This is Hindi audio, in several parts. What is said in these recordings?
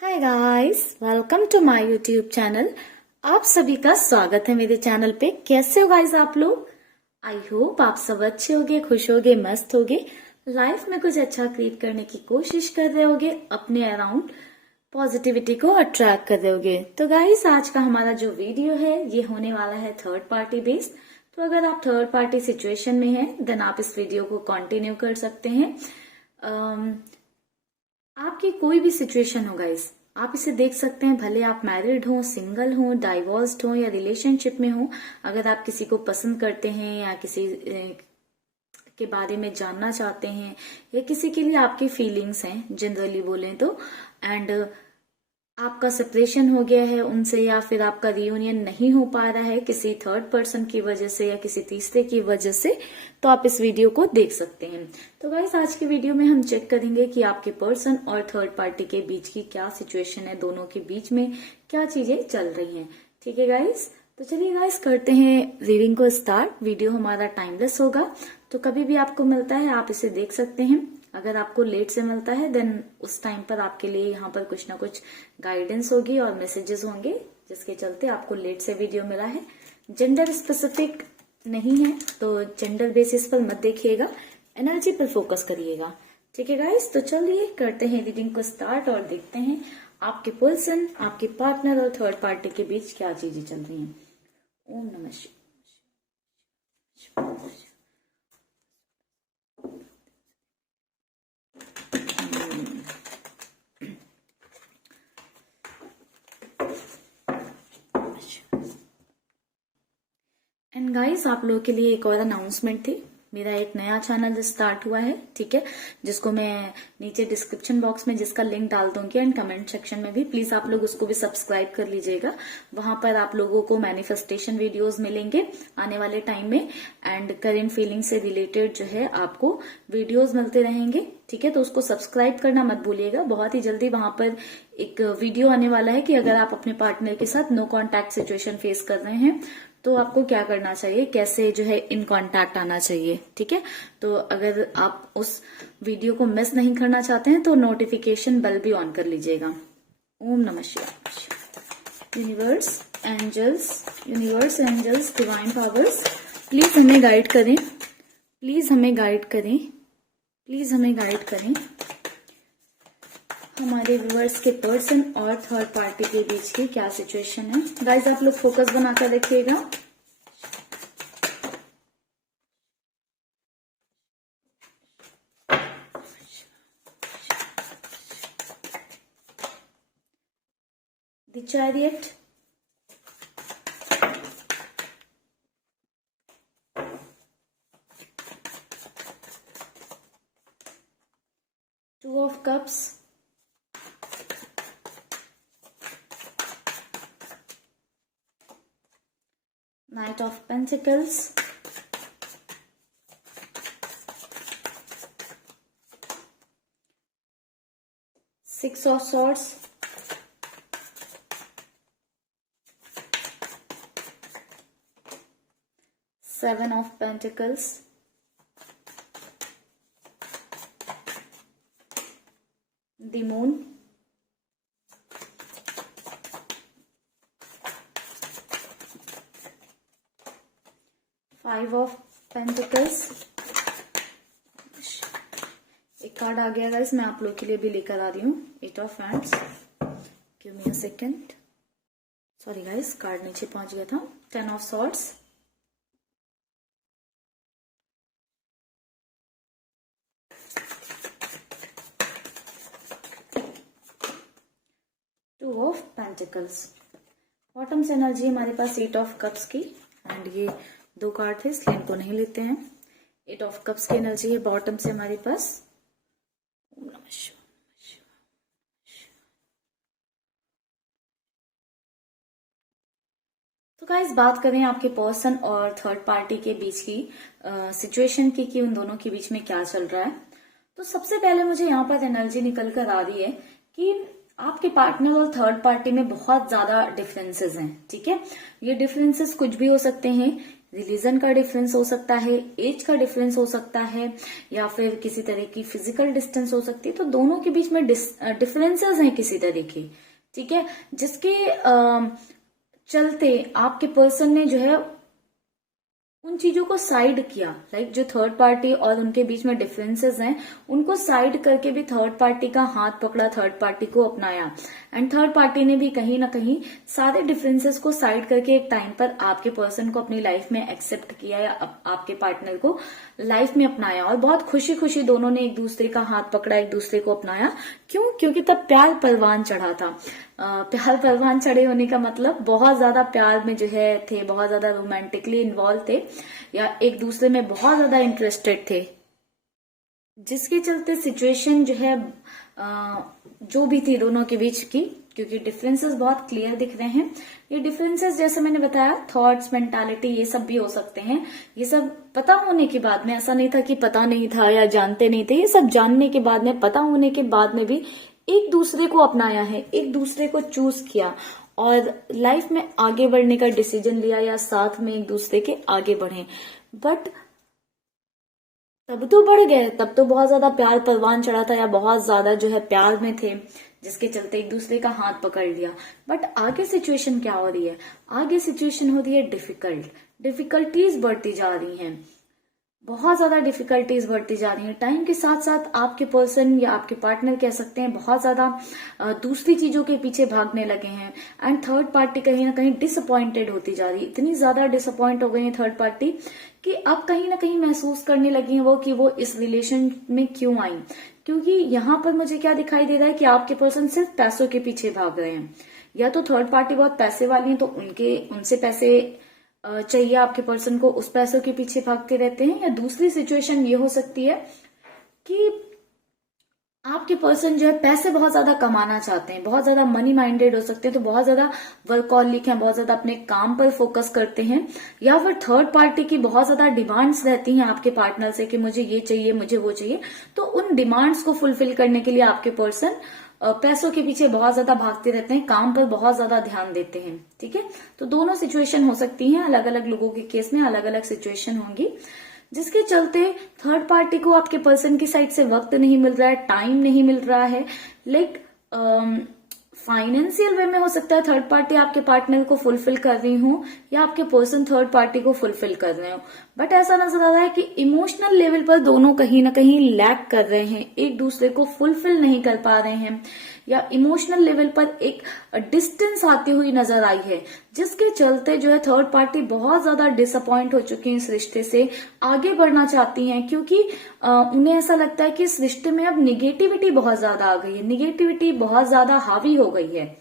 Hi guys, welcome to my YouTube channel. आप सभी का स्वागत है मेरे चैनल पे। कैसे हो गाइस आप लोग? आई होप आप सब अच्छे होगे, खुश होगे, मस्त होगे, लाइफ में कुछ अच्छा क्रिएट करने की कोशिश कर रहे होगे, अपने अराउंड पॉजिटिविटी को अट्रैक्ट कर रहे होगे। तो गाइस आज का हमारा जो वीडियो है ये होने वाला है थर्ड पार्टी बेस्ड। तो अगर आप थर्ड पार्टी सिचुएशन में हैं देन आप इस वीडियो को कंटिन्यू कर सकते हैं। आपकी कोई भी सिचुएशन हो गाइस, आप इसे देख सकते हैं, भले आप मैरिड हो, सिंगल हो, डाइवोर्स्ड हो या रिलेशनशिप में हो। अगर आप किसी को पसंद करते हैं या किसी के बारे में जानना चाहते हैं या किसी के लिए आपकी फीलिंग्स हैं जनरली बोलें तो, एंड आपका सेपरेशन हो गया है उनसे या फिर आपका रियूनियन नहीं हो पा रहा है किसी थर्ड पर्सन की वजह से या किसी तीसरे की वजह से, तो आप इस वीडियो को देख सकते हैं। तो गाइस आज की वीडियो में हम चेक करेंगे कि आपके पर्सन और थर्ड पार्टी के बीच की क्या सिचुएशन है, दोनों के बीच में क्या चीजें चल रही हैं। ठीक है गाइस, तो चलिए गाइस करते हैं रीडिंग को स्टार्ट। वीडियो हमारा टाइमलेस होगा, तो कभी भी आपको मिलता है आप इसे देख सकते हैं। अगर आपको लेट से मिलता है देन उस टाइम पर आपके लिए यहाँ पर कुछ ना कुछ गाइडेंस होगी और मैसेजेस होंगे जिसके चलते आपको लेट से वीडियो मिला है। जेंडर स्पेसिफिक नहीं है तो जेंडर बेसिस पर मत देखिएगा, एनर्जी पर फोकस करिएगा। ठीक है गाइस, तो चलिए करते हैं रीडिंग को स्टार्ट और देखते हैं आपके पर्सन, आपके पार्टनर और थर्ड पार्टी के बीच क्या चीजें चल रही हैं। ओम नमः शिवाय। एंड गाइस आप लोगों के लिए एक और अनाउंसमेंट थी। मेरा एक नया चैनल स्टार्ट हुआ है, ठीक है, जिसको मैं नीचे डिस्क्रिप्शन बॉक्स में जिसका लिंक डाल दूंगी एंड कमेंट सेक्शन में भी, प्लीज आप लोग उसको भी सब्सक्राइब कर लीजिएगा। वहां पर आप लोगों को मैनिफेस्टेशन वीडियोस मिलेंगे आने वाले टाइम में एंड करेंट फीलिंग से रिलेटेड जो है आपको वीडियोस मिलते रहेंगे। ठीक है, तो उसको सब्सक्राइब करना मत भूलिएगा। बहुत ही जल्दी वहां पर एक वीडियो आने वाला है कि अगर आप अपने पार्टनर के साथ नो कॉन्टैक्ट सिचुएशन फेस कर रहे हैं तो आपको क्या करना चाहिए, कैसे जो है इन कांटेक्ट आना चाहिए। ठीक है, तो अगर आप उस वीडियो को मिस नहीं करना चाहते हैं तो नोटिफिकेशन बेल भी ऑन कर लीजिएगा। ओम नमः शिवाय। Universe angels divine powers please हमें गाइड करें, प्लीज हमें गाइड करें, प्लीज हमें गाइड करें। हमारे व्यूअर्स के पर्सन और थर्ड पार्टी के बीच की क्या सिचुएशन है। गाइस आप लोग फोकस बनाकर रखिएगा। The chariot, two of cups, Knight of Pentacles, Six of Swords, Seven of Pentacles, the Moon, Five of Pentacles। एक कार्ड आ गया गाइस, मैं आप लोग के लिए भी लेकर आ रही हूँ, eight of wands. Give me a second, sorry guys card नीचे पहुंच गया था। Ten of swords, two of pentacles. Bottom से एनर्जी हमारे पास एट ऑफ कप्स की, एंड ये दो कार्ड थे इसलिए इनको नहीं लेते हैं। एट ऑफ कप्स की एनर्जी है बॉटम से हमारे पास। ओम नमः शिवाय। तो गाइस बात करें आपके पर्सन और थर्ड पार्टी के बीच की सिचुएशन की कि उन दोनों के बीच में क्या चल रहा है, तो सबसे पहले मुझे यहाँ पर एनर्जी निकल कर आ रही है कि आपके पार्टनर और थर्ड पार्टी में बहुत ज्यादा डिफरेंसेस हैं। ठीक है, ये डिफरेंसेस कुछ भी हो सकते हैं रिलीजन का डिफरेंस हो सकता है, एज का डिफरेंस हो सकता है, या फिर किसी तरह की फिजिकल डिस्टेंस हो सकती है। तो दोनों के बीच में डिफरेंसेस हैं किसी तरह के, ठीक है, जिसके चलते आपके पर्सन ने जो है उन चीजों को साइड किया। लाइक जो थर्ड पार्टी और उनके बीच में डिफरेंसेस हैं उनको साइड करके भी थर्ड पार्टी का हाथ पकड़ा, थर्ड पार्टी को अपनाया। एंड थर्ड पार्टी ने भी कहीं ना कहीं सारे डिफरेंसेस को साइड करके एक टाइम पर आपके पर्सन को अपनी लाइफ में एक्सेप्ट किया, या आपके पार्टनर को लाइफ में अपनाया, और बहुत खुशी खुशी दोनों ने एक दूसरे का हाथ पकड़ा, एक दूसरे को अपनाया। क्यों? क्योंकि तब प्यार परवान चढ़ा था। प्यार परवान चढ़े होने का मतलब बहुत ज्यादा प्यार में जो है थे, बहुत ज्यादा रोमांटिकली इन्वॉल्व थे, या एक दूसरे में बहुत ज्यादा इंटरेस्टेड थे, जिसके चलते सिचुएशन जो है जो भी थी दोनों के बीच की, क्योंकि डिफरेंसेस बहुत क्लियर दिख रहे हैं। ये डिफरेंसेस जैसे मैंने बताया, थॉट्स, मेंटालिटी, ये सब भी हो सकते हैं। ये सब पता होने के बाद में, ऐसा नहीं था कि पता नहीं था या जानते नहीं थे, ये सब जानने के बाद में, पता होने के बाद में भी एक दूसरे को अपनाया है, एक दूसरे को चूज किया और लाइफ में आगे बढ़ने का डिसीजन लिया, या साथ में एक दूसरे के आगे बढ़े। बट तब तो बढ़ गए, तब तो बहुत ज्यादा प्यार परवान चढ़ा था, या बहुत ज्यादा जो है प्यार में थे, जिसके चलते एक दूसरे का हाथ पकड़ लिया। बट आगे सिचुएशन क्या हो रही है? आगे सिचुएशन हो रही है डिफिकल्टीज बढ़ती जा रही हैं, बहुत ज्यादा डिफिकल्टीज बढ़ती जा रही हैं। टाइम के साथ साथ आपके पर्सन या आपके पार्टनर कह सकते हैं बहुत ज्यादा दूसरी चीजों के पीछे भागने लगे हैं। एंड थर्ड पार्टी कहीं ना कहीं डिसअपॉइंटेड होती जा रही है, इतनी ज्यादा डिसअपॉइंट हो गई है थर्ड पार्टी कि अब कहीं ना कहीं महसूस करने लगी है वो कि वो इस रिलेशन में क्यों आई। क्योंकि यहाँ पर मुझे क्या दिखाई दे रहा है कि आपके पर्सन सिर्फ पैसों के पीछे भाग रहे हैं। या तो थर्ड पार्टी बहुत पैसे वाली है तो उनसे पैसे चाहिए आपके पर्सन को, उस पैसों के पीछे भागते रहते हैं। या दूसरी सिचुएशन ये हो सकती है कि आपके पर्सन जो है पैसे बहुत ज्यादा कमाना चाहते हैं, बहुत ज्यादा मनी माइंडेड हो सकते हैं, तो बहुत ज्यादा वर्कहॉलिक हैं, बहुत ज्यादा अपने काम पर फोकस करते हैं। या फिर थर्ड पार्टी की बहुत ज्यादा डिमांड्स रहती हैं आपके पार्टनर से कि मुझे ये चाहिए, मुझे वो चाहिए। तो उन डिमांड्स को फुलफिल करने के लिए आपके पर्सन पैसों के पीछे बहुत ज्यादा भागते रहते हैं, काम पर बहुत ज्यादा ध्यान देते हैं। ठीक है, तो दोनों सिचुएशन हो सकती हैं, अलग अलग लोगों के केस में अलग अलग सिचुएशन होंगी, जिसके चलते थर्ड पार्टी को आपके पर्सन की साइड से वक्त नहीं मिल रहा है, टाइम नहीं मिल रहा है। लाइक फाइनेंशियल वे में हो सकता है थर्ड पार्टी आपके पार्टनर को फुलफिल कर रही हो, या आपके पर्सन थर्ड पार्टी को फुलफिल कर रहे हो। बट ऐसा नजर आ रहा है कि इमोशनल लेवल पर दोनों कहीं ना कहीं लैक कर रहे हैं, एक दूसरे को फुलफिल नहीं कर पा रहे हैं, या इमोशनल लेवल पर एक डिस्टेंस आती हुई नजर आई है, जिसके चलते जो है थर्ड पार्टी बहुत ज्यादा डिसअपॉइंट हो चुकी है इस रिश्ते से, आगे बढ़ना चाहती हैं। क्योंकि उन्हें ऐसा लगता है कि इस रिश्ते में अब निगेटिविटी बहुत ज्यादा आ गई है, निगेटिविटी बहुत ज्यादा हावी हो गई है।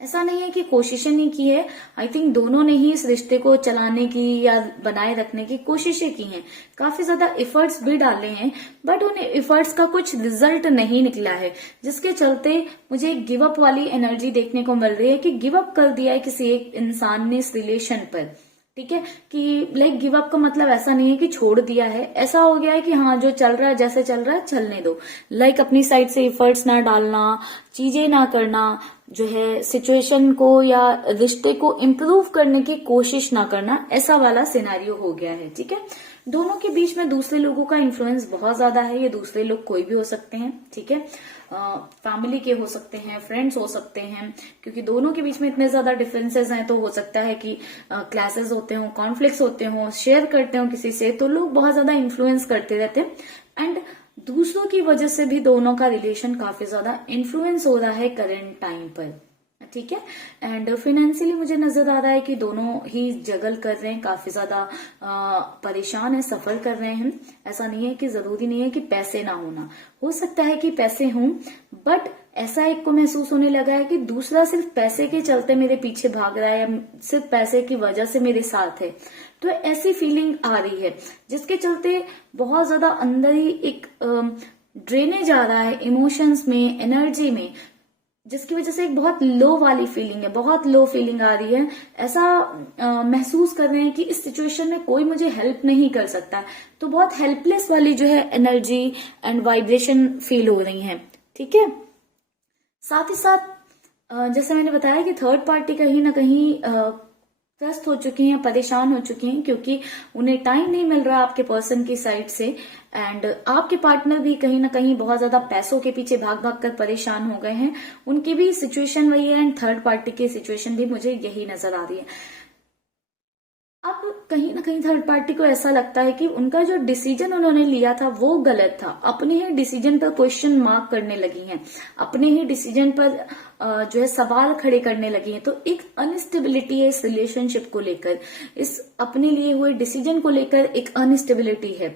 ऐसा नहीं है कि कोशिशें नहीं की है, आई थिंक दोनों ने ही इस रिश्ते को चलाने की या बनाए रखने की कोशिशें की हैं, काफी ज्यादा एफर्ट्स भी डाले हैं, बट उन एफर्ट्स का कुछ रिजल्ट नहीं निकला है, जिसके चलते मुझे एक गिव अप वाली एनर्जी देखने को मिल रही है कि गिव अप कर दिया है किसी एक इंसान ने इस रिलेशन पर। ठीक है, कि लाइक गिव अप का मतलब ऐसा नहीं है कि छोड़ दिया है, ऐसा हो गया है कि हाँ जो चल रहा है, जैसे चल रहा है चलने दो। लाइक अपनी साइड से एफर्ट्स ना डालना, चीजें ना करना, जो है सिचुएशन को या रिश्ते को इम्प्रूव करने की कोशिश ना करना, ऐसा वाला सिनेरियो हो गया है। ठीक है, दोनों के बीच में दूसरे लोगों का इन्फ्लुएंस बहुत ज्यादा है। ये दूसरे लोग कोई भी हो सकते हैं, ठीक है, फैमिली के हो सकते हैं, फ्रेंड्स हो सकते हैं, क्योंकि दोनों के बीच में इतने ज्यादा डिफरेंसेस हैं, तो हो सकता है कि क्लासेस होते हो, कॉन्फ्लिक्ट्स होते हो, शेयर करते हो किसी से, तो लोग बहुत ज्यादा इन्फ्लुएंस करते रहते हैं। एंड दूसरों की वजह से भी दोनों का रिलेशन काफी ज्यादा इन्फ्लुएंस हो रहा है करंट टाइम पर। ठीक है, एंड फाइनेंशियली मुझे नजर आ रहा है कि दोनों ही जगल कर रहे हैं, काफी ज्यादा परेशान है, सफर कर रहे हैं। ऐसा नहीं है कि जरूरी नहीं है कि पैसे ना होना, हो सकता है कि पैसे हों, बट ऐसा एक को महसूस होने लगा है कि दूसरा सिर्फ पैसे के चलते मेरे पीछे भाग रहा है, या सिर्फ पैसे की वजह से मेरे साथ है। तो ऐसी फीलिंग आ रही है, जिसके चलते बहुत ज्यादा अंदर ही एक ड्रेनेज आ रहा है इमोशंस में, एनर्जी में, जिसकी वजह से एक बहुत लो वाली फीलिंग है, बहुत लो फीलिंग आ रही है। ऐसा महसूस कर रहे हैं कि इस सिचुएशन में कोई मुझे हेल्प नहीं कर सकता, तो बहुत हेल्पलेस वाली जो है एनर्जी एंड वाइब्रेशन फील हो रही है। ठीक है, साथ ही साथ जैसे मैंने बताया कि थर्ड पार्टी कहीं ना कहीं त्रस्त हो चुकी हैं, परेशान हो चुकी हैं, क्योंकि उन्हें टाइम नहीं मिल रहा आपके पर्सन की साइड से। एंड आपके पार्टनर भी कहीं ना कहीं बहुत ज्यादा पैसों के पीछे भाग भाग कर परेशान हो गए हैं। उनकी भी सिचुएशन वही है एंड थर्ड पार्टी की सिचुएशन भी मुझे यही नजर आ रही है। अब कहीं ना कहीं थर्ड पार्टी को ऐसा लगता है कि उनका जो डिसीजन उन्होंने लिया था वो गलत था। अपने ही डिसीजन पर क्वेश्चन मार्क करने लगी हैं, अपने ही डिसीजन पर जो है सवाल खड़े करने लगी हैं। तो एक अनस्टेबिलिटी है इस रिलेशनशिप को लेकर, इस अपने लिए हुए डिसीजन को लेकर एक अनस्टेबिलिटी है।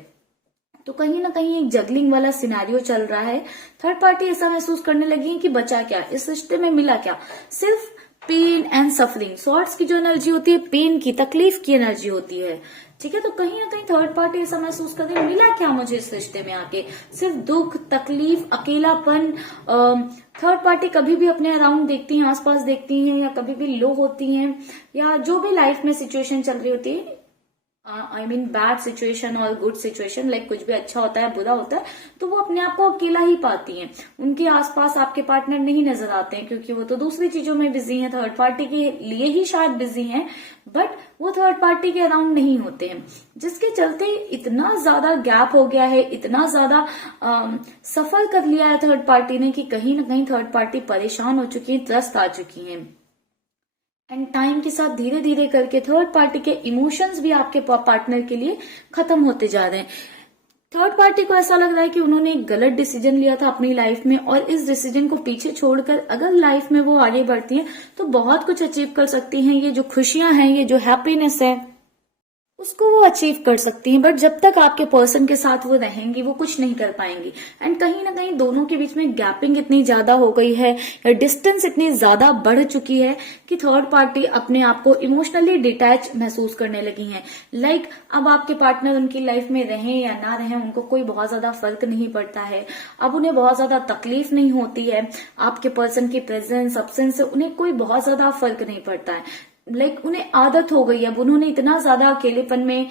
तो कहीं ना कहीं एक जगलिंग वाला सिनेरियो चल रहा है। थर्ड पार्टी ऐसा महसूस करने लगी है कि बचा क्या, इस रिश्ते में मिला क्या, सिर्फ पेन एंड सफरिंग। सॉर्ट्स की जो एनर्जी होती है पेन की, तकलीफ की एनर्जी होती है, ठीक है। तो कहीं ना कहीं थर्ड पार्टी ऐसा महसूस करती है, मिला क्या मुझे इस रिश्ते में आके, सिर्फ दुख, तकलीफ, अकेलापन। थर्ड पार्टी कभी भी अपने अराउंड देखती हैं, आसपास देखती हैं, या कभी भी लो होती हैं, या जो भी लाइफ में सिचुएशन चल रही होती है, आई मीन बैड सिचुएशन और गुड सिचुएशन, लाइक कुछ भी अच्छा होता है बुरा होता है, तो वो अपने आप को अकेला ही पाती हैं। उनके आसपास आपके पार्टनर नहीं नजर आते हैं, क्योंकि वो तो दूसरी चीजों में बिजी हैं, थर्ड पार्टी के लिए ही शायद बिजी हैं, बट वो थर्ड पार्टी के अराउंड नहीं होते हैं। जिसके चलते इतना ज्यादा गैप हो गया है, इतना ज्यादा सफर कर लिया है थर्ड पार्टी ने, कि कहीं ना कहीं थर्ड पार्टी परेशान हो चुकी है, त्रस्त आ चुकी है। एंड टाइम के साथ धीरे धीरे करके थर्ड पार्टी के इमोशंस भी आपके पार्टनर के लिए खत्म होते जा रहे हैं। थर्ड पार्टी को ऐसा लग रहा है कि उन्होंने एक गलत डिसीजन लिया था अपनी लाइफ में, और इस डिसीजन को पीछे छोड़कर अगर लाइफ में वो आगे बढ़ती हैं तो बहुत कुछ अचीव कर सकती हैं। ये जो खुशियां हैं, ये जो हैप्पीनेस है, उसको वो अचीव कर सकती हैं। बट जब तक आपके पर्सन के साथ वो रहेंगी वो कुछ नहीं कर पाएंगी। एंड कहीं ना कहीं दोनों के बीच में गैपिंग इतनी ज्यादा हो गई है, या डिस्टेंस इतनी ज्यादा बढ़ चुकी है कि थर्ड पार्टी अपने आप को इमोशनली डिटैच महसूस करने लगी हैं। लाइक अब आपके पार्टनर उनकी लाइफ में रहें या ना रहें, उनको कोई बहुत ज्यादा फर्क नहीं पड़ता है। अब उन्हें बहुत ज्यादा तकलीफ नहीं होती है, आपके पर्सन की प्रेजेंस अब्सेंस से उन्हें कोई बहुत ज्यादा फर्क नहीं पड़ता है। लाइक उन्हें आदत हो गई है। अब उन्होंने इतना ज्यादा अकेलेपन में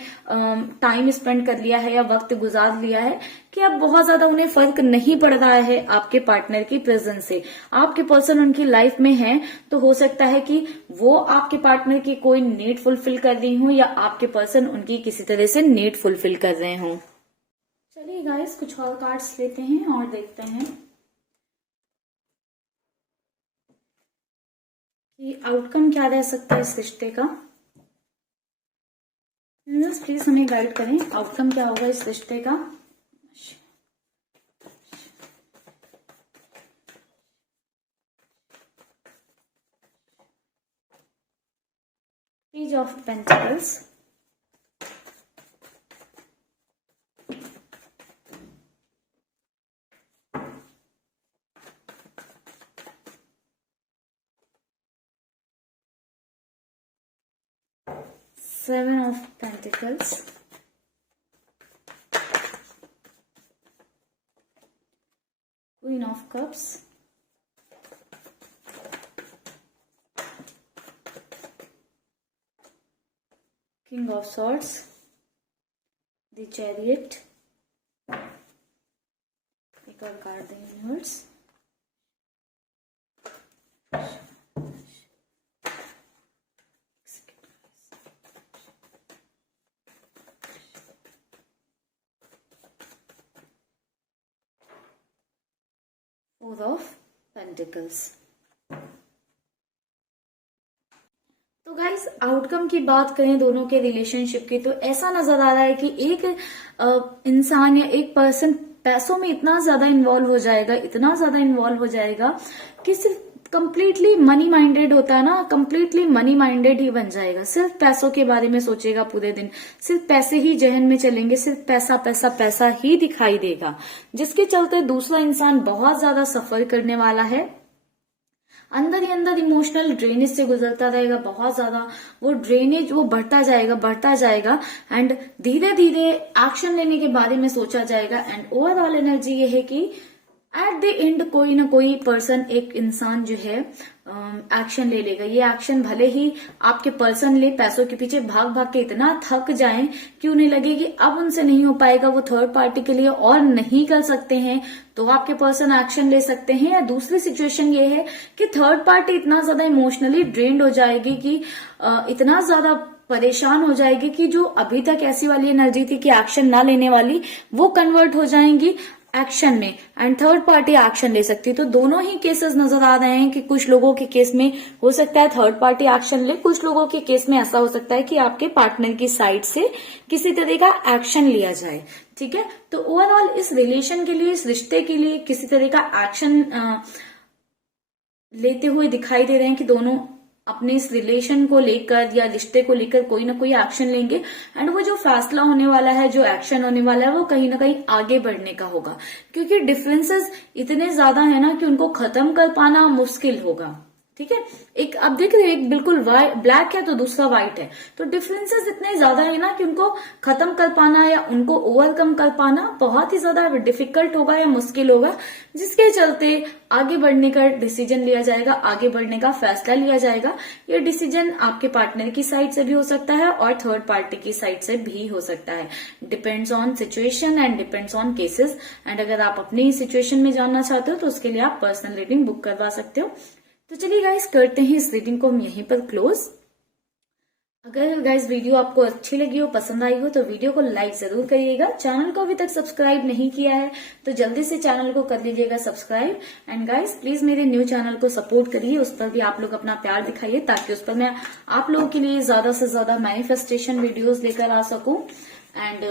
टाइम स्पेंड कर लिया है या वक्त गुजार लिया है कि अब बहुत ज्यादा उन्हें फर्क नहीं पड़ रहा है आपके पार्टनर की प्रेजेंस से। आपके पर्सन उनकी लाइफ में है तो हो सकता है कि वो आपके पार्टनर की कोई नीड फुलफिल कर रही हो, या आपके पर्सन उनकी किसी तरह से नीड फुलफिल कर रहे हो। चलिए गाइस, कुछ और कार्ड्स लेते हैं और देखते हैं कि आउटकम क्या रह सकता है इस रिश्ते का। प्लीज हमें गाइड करें, आउटकम क्या होगा इस रिश्ते का। Page of pentacles, Seven of Pentacles, Queen of Cups, King of Swords, The Chariot, एक और कार्ड दें यूनिवर्स, Four of Pentacles। तो गाइस, आउटकम की बात करें दोनों के रिलेशनशिप की, तो ऐसा नजर आ रहा है कि एक इंसान या एक पर्सन पैसों में इतना ज्यादा इन्वॉल्व हो जाएगा, इतना ज्यादा इन्वॉल्व हो जाएगा कि सिर्फ कंप्लीटली मनी माइंडेड होता है ना, कंप्लीटली मनी माइंडेड ही बन जाएगा। सिर्फ पैसों के बारे में सोचेगा पूरे दिन, सिर्फ पैसे ही जहन में चलेंगे, सिर्फ पैसा पैसा पैसा ही दिखाई देगा, जिसके चलते दूसरा इंसान बहुत ज्यादा सफर करने वाला है। अंदर ही अंदर इमोशनल ड्रेनेज से गुजरता रहेगा, बहुत ज्यादा वो ड्रेनेज वो बढ़ता जाएगा एंड धीरे धीरे एक्शन लेने के बारे में सोचा जाएगा। एंड ओवरऑल एनर्जी ये है कि एट द एंड कोई ना कोई पर्सन, एक इंसान जो है एक्शन ले लेगा। ये एक्शन भले ही आपके पर्सन ले, पैसों के पीछे भाग भाग के इतना थक जाएं कि उन्हें लगे कि अब उनसे नहीं हो पाएगा, वो थर्ड पार्टी के लिए और नहीं कर सकते हैं, तो आपके पर्सन एक्शन ले सकते हैं। या दूसरी सिचुएशन ये है कि थर्ड पार्टी इतना ज्यादा इमोशनली ड्रेन्ड हो जाएगी कि इतना ज्यादा परेशान हो जाएगी कि जो अभी तक ऐसी वाली एनर्जी थी कि एक्शन ना लेने वाली, वो कन्वर्ट हो जाएंगी एक्शन में, एंड थर्ड पार्टी एक्शन ले सकती है। तो दोनों ही केसेस नजर आ रहे हैं कि कुछ लोगों के केस में हो सकता है थर्ड पार्टी एक्शन ले, कुछ लोगों के केस में ऐसा हो सकता है कि आपके पार्टनर की साइड से किसी तरह का एक्शन लिया जाए। ठीक है, तो ओवरऑल इस रिलेशन के लिए, इस रिश्ते के लिए किसी तरह का एक्शन लेते हुए दिखाई दे रहे हैं कि दोनों अपने इस रिलेशन को लेकर या रिश्ते को लेकर कोई ना कोई एक्शन लेंगे, एंड वो जो फैसला होने वाला है, जो एक्शन होने वाला है, वो कहीं ना कहीं आगे बढ़ने का होगा, क्योंकि डिफरेंसेस इतने ज्यादा है ना कि उनको खत्म कर पाना मुश्किल होगा। ठीक है, एक अब देख रहे हो, एक बिल्कुल ब्लैक है तो दूसरा व्हाइट है, तो डिफरेंसेस इतने ज्यादा है ना कि उनको खत्म कर पाना या उनको ओवरकम कर पाना बहुत ही ज्यादा डिफिकल्ट होगा या मुश्किल होगा, जिसके चलते आगे बढ़ने का डिसीजन लिया जाएगा, आगे बढ़ने का फैसला लिया जाएगा। ये डिसीजन आपके पार्टनर की साइड से भी हो सकता है और थर्ड पार्टी की साइड से भी हो सकता है। Depends on situation and depends on cases. And अगर आप अपनी सिचुएशन में जानना चाहते हो तो उसके लिए आप पर्सनल रीडिंग बुक करवा सकते हो। तो चलिए गाइस, करते हैं इस रीडिंग को हम यहीं पर क्लोज। अगर गाइस वीडियो आपको अच्छी लगी हो, पसंद आई हो, तो वीडियो को लाइक जरूर करिएगा। चैनल को अभी तक सब्सक्राइब नहीं किया है तो जल्दी से चैनल को कर लीजिएगा सब्सक्राइब। एंड गाइस प्लीज मेरे न्यू चैनल को सपोर्ट करिए, उस पर भी आप लोग अपना प्यार दिखाइए, ताकि उस पर मैं आप लोगों के लिए ज्यादा से ज्यादा मैनिफेस्टेशन वीडियोज लेकर आ सकूं एंड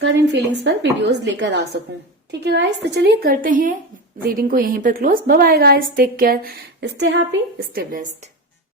करंट फीलिंग्स पर वीडियोज लेकर आ सकूं। ठीक है गाइस, तो चलिए करते हैं रीडिंग को यहीं पर close. Bye bye guys, take care, stay happy, stay blessed.